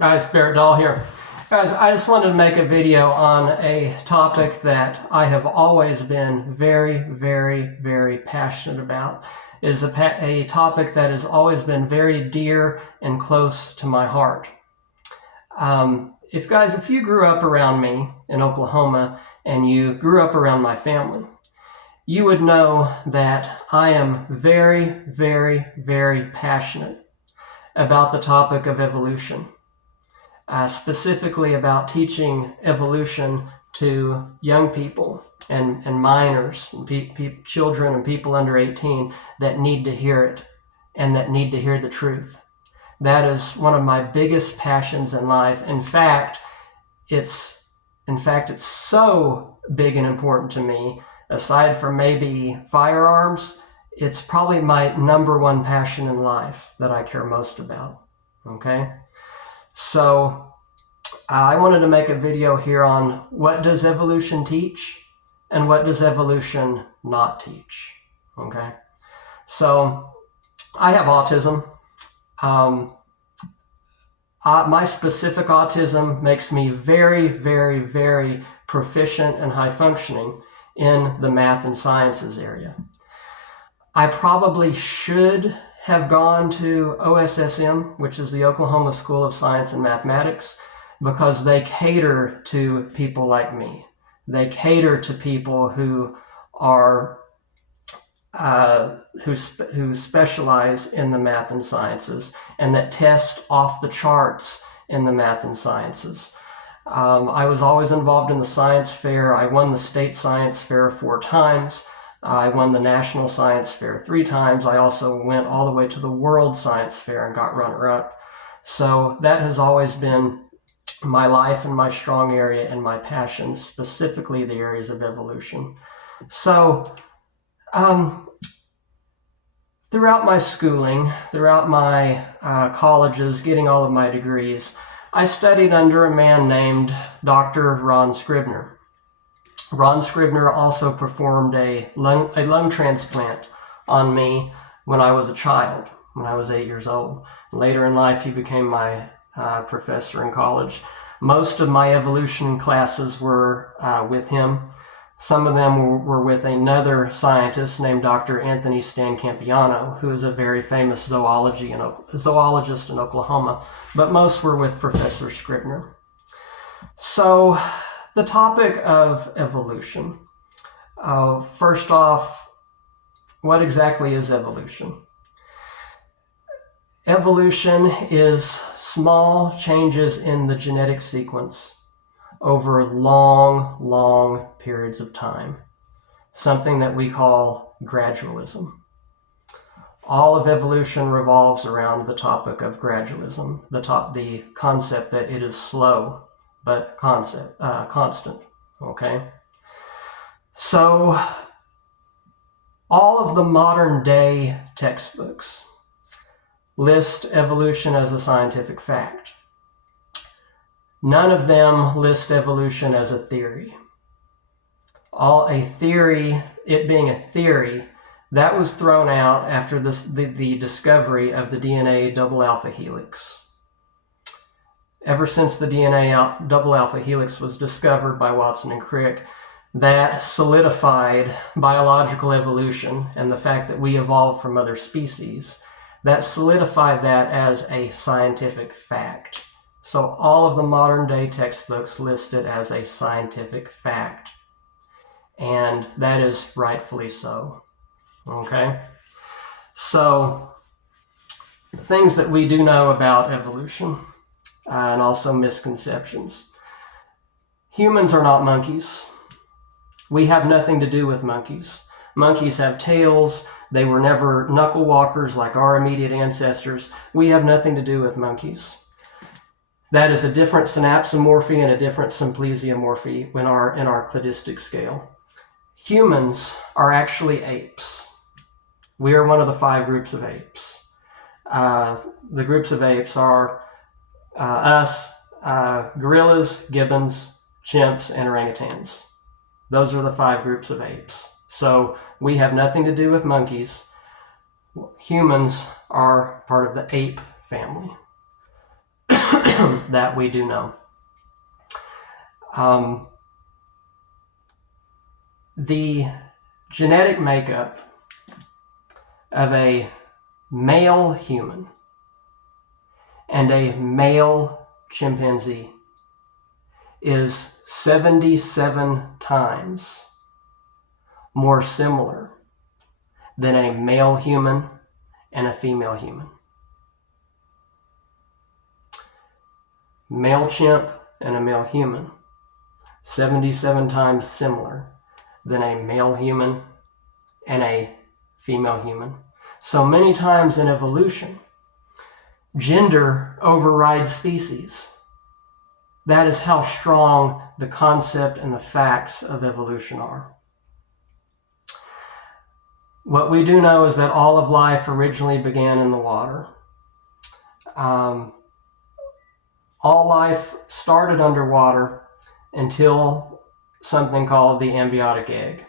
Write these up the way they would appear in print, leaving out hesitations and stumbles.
Guys, Barrett Dahl here. Guys, I just wanted to make a video on a topic that I have always been very, very, very passionate about. It is a topic that has always been very dear and close to my heart. If you grew up around me in Oklahoma and you grew up around my family, you would know that I am very, very, very passionate about the topic of evolution. Specifically about teaching evolution to young people and minors, and children and people under 18 that need to hear it and that need to hear the truth. That is one of my biggest passions in life. In fact, it's so big and important to me, aside from maybe firearms, it's probably my number one passion in life that I care most about, okay? So I wanted to make a video here on what does evolution teach and what does evolution not teach, okay? So I have autism. My specific autism makes me very, very, very proficient and high functioning in the math and sciences area. I probably should have gone to OSSM, which is the Oklahoma School of Science and Mathematics, because they cater to people like me. They cater to people who are who specialize in the math and sciences and that test off the charts in the math and sciences. I was always involved in the science fair. I won the state science fair 4 times. I won the National Science Fair 3 times. I also went all the way to the World Science Fair and got runner-up. So that has always been my life and my strong area and my passion, specifically the areas of evolution. So throughout my schooling, throughout my colleges, getting all of my degrees, I studied under a man named Dr. Ron Scribner. Ron Scribner also performed a lung transplant on me when I was a child, when I was 8 years old. Later in life, he became my professor in college. Most of my evolution classes were with him. Some of them were with another scientist named Dr. Anthony Stancampiano, who is a very famous zoologist in Oklahoma, but most were with Professor Scribner. So the topic of evolution. First off, what exactly is evolution? Evolution is small changes in the genetic sequence over long, long periods of time. Something that we call gradualism. All of evolution revolves around the topic of gradualism, the concept that it is slow, but constant, okay? So all of the modern day textbooks list evolution as a scientific fact. None of them list evolution as a theory. It being a theory, that was thrown out after the discovery of the DNA double alpha helix. Ever since the DNA double alpha helix was discovered by Watson and Crick, that solidified biological evolution and the fact that we evolved from other species. That solidified that as a scientific fact. So all of the modern day textbooks list it as a scientific fact. And that is rightfully so. Okay? So, things that we do know about evolution. And also misconceptions. Humans are not monkeys. We have nothing to do with monkeys. Monkeys have tails. They were never knuckle walkers like our immediate ancestors. We have nothing to do with monkeys. That is a different synapsomorphy and a different symplecomorphy in our cladistic scale. Humans are actually apes. We are one of the 5 groups of apes. The groups of apes are us, gorillas, gibbons, chimps, and orangutans. Those are the 5 groups of apes. So we have nothing to do with monkeys. Humans are part of the ape family. that we do know. The genetic makeup of a male human and a male chimpanzee is 77 times more similar than a male human and a female human. Male chimp and a male human, 77 times similar than a male human and a female human. So many times in evolution, gender overrides species. That is how strong the concept and the facts of evolution are. What we do know is that all of life originally began in the water. All life started underwater until something called the embryonic egg.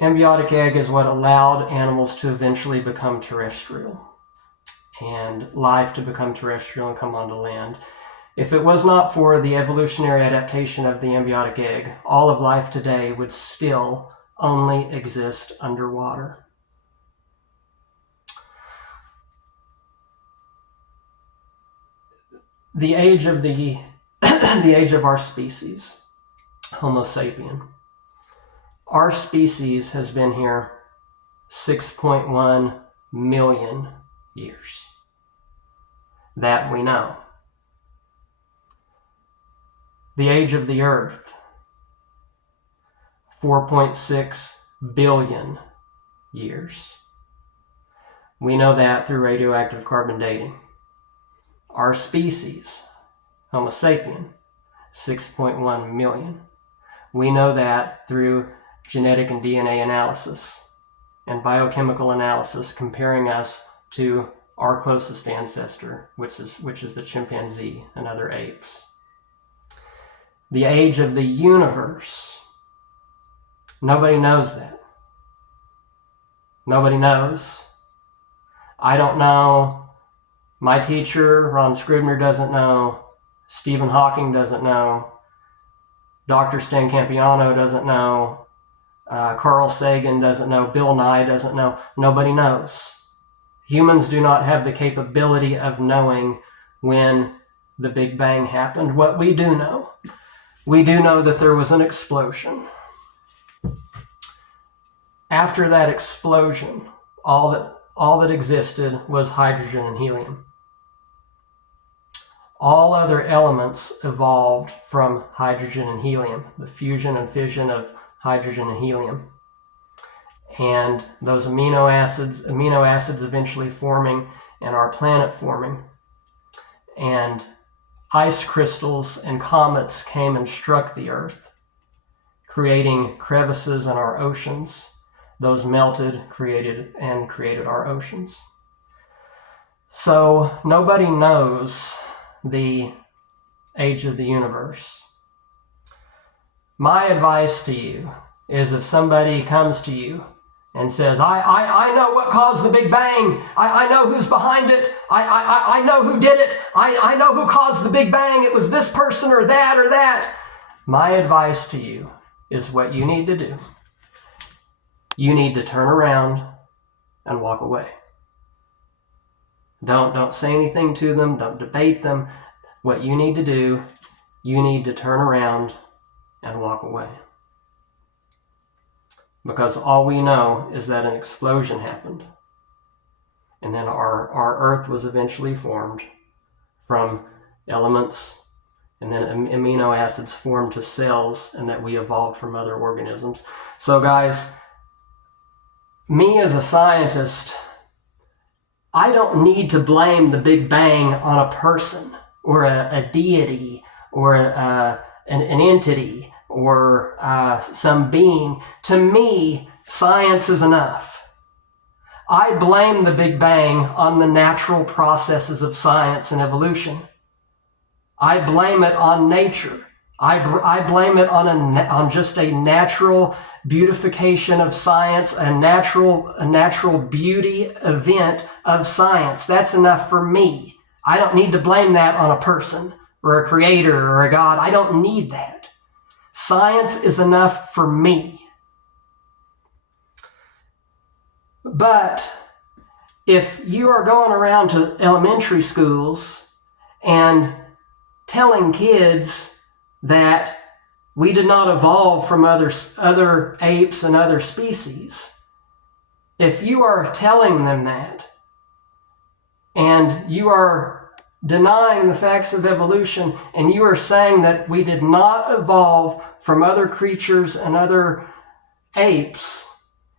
Embryonic egg is what allowed animals to eventually become terrestrial and life to become terrestrial and come onto land. If it was not for the evolutionary adaptation of the embryonic egg, all of life today would still only exist underwater. The age of the age of our species, Homo sapien. Our species has been here 6.1 million years. That we know. The age of the Earth, 4.6 billion years. We know that through radioactive carbon dating. Our species, Homo sapien, 6.1 million. We know that through genetic and DNA analysis and biochemical analysis comparing us to our closest ancestor, which is the chimpanzee and other apes. The age of the universe. Nobody knows that. Nobody knows. I don't know. My teacher, Ron Scribner, doesn't know. Stephen Hawking doesn't know. Dr. Stan Campiano doesn't know. Carl Sagan doesn't know. Bill Nye doesn't know. Nobody knows. Humans do not have the capability of knowing when the Big Bang happened. What we do know that there was an explosion. After that explosion, all that existed was hydrogen and helium. All other elements evolved from hydrogen and helium, the fusion and fission of hydrogen and helium. And those amino acids eventually forming and our planet forming. And ice crystals and comets came and struck the Earth, creating crevices in our oceans. Those melted, created our oceans. So nobody knows the age of the universe. My advice to you is if somebody comes to you and says, I know what caused the Big Bang. I know who's behind it. I know who did it. I know who caused the Big Bang. It was this person or that. My advice to you is what you need to do. You need to turn around and walk away. Don't say anything to them. Don't debate them. What you need to do, you need to turn around and walk away. Because all we know is that an explosion happened. And then our Earth was eventually formed from elements, and then amino acids formed to cells, and that we evolved from other organisms. So guys, me as a scientist, I don't need to blame the Big Bang on a person or a deity or an entity or some being. To me, science is enough. I blame the Big Bang on the natural processes of science and evolution. I blame it on nature. I blame it on just a natural beautification of science, a natural beauty event of science. That's enough for me. I don't need to blame that on a person or a creator or a God. I don't need that. Science is enough for me. But if you are going around to elementary schools and telling kids that we did not evolve from other apes and other species, if you are telling them that and you are denying the facts of evolution and you are saying that we did not evolve from other creatures and other apes,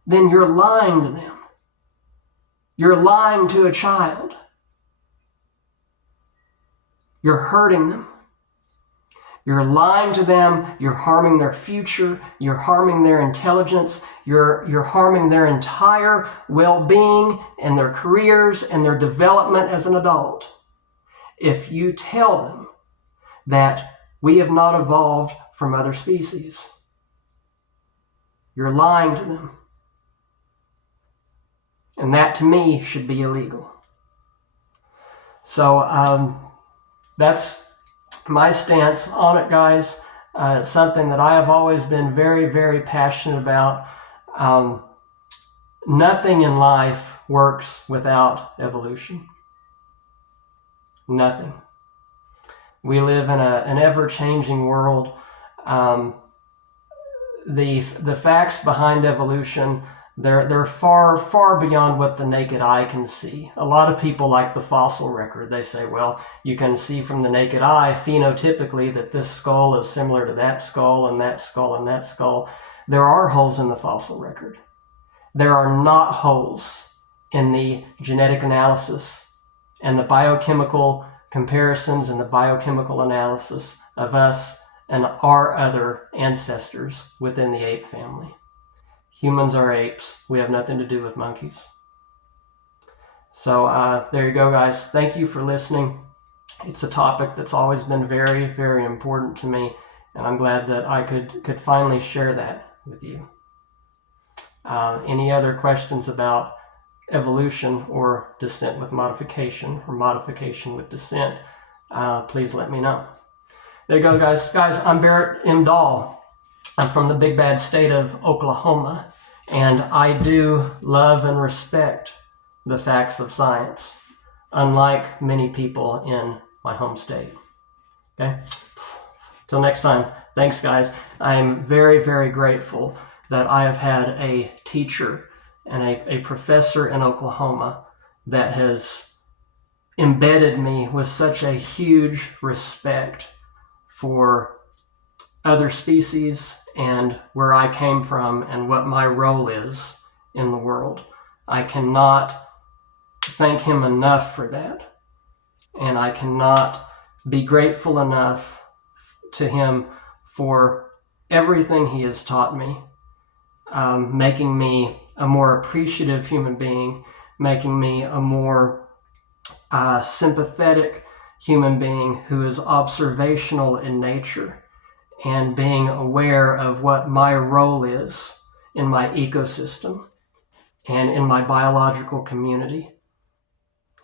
then you're lying to them. You're lying to a child. You're hurting them. You're lying to them, you're harming their future, you're harming their intelligence, you're harming their entire well-being and their careers and their development as an adult. If you tell them that we have not evolved from other species, you're lying to them. And that, to me, should be illegal. So that's my stance on it, guys. It's something that I have always been very, very passionate about. Nothing in life works without evolution. Nothing. We live in an ever-changing world. The facts behind evolution, they're far, far beyond what the naked eye can see. A lot of people like the fossil record. They say, well, you can see from the naked eye phenotypically that this skull is similar to that skull and that skull and that skull. There are holes in the fossil record. There are not holes in the genetic analysis and the biochemical comparisons and the biochemical analysis of us and our other ancestors within the ape family. Humans are apes. We have nothing to do with monkeys. So there you go, guys. Thank you for listening. It's a topic that's always been very, very important to me, and I'm glad that I could finally share that with you. Any other questions about evolution or descent with modification or modification with descent, please let me know. There you go, guys. Guys, I'm Barrett M. Dahl. I'm from the big bad state of Oklahoma, and I do love and respect the facts of science, unlike many people in my home state. Okay? Till next time, thanks, guys. I'm very, very grateful that I have had a teacher and a professor in Oklahoma that has embedded me with such a huge respect for other species and where I came from and what my role is in the world. I cannot thank him enough for that. And I cannot be grateful enough to him for everything he has taught me, making me a more appreciative human being, making me a more sympathetic human being who is observational in nature, and being aware of what my role is in my ecosystem and in my biological community.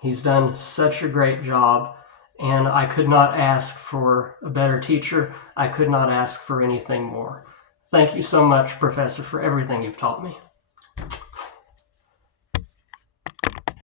He's done such a great job, and I could not ask for a better teacher. I could not ask for anything more. Thank you so much, Professor, for everything you've taught me.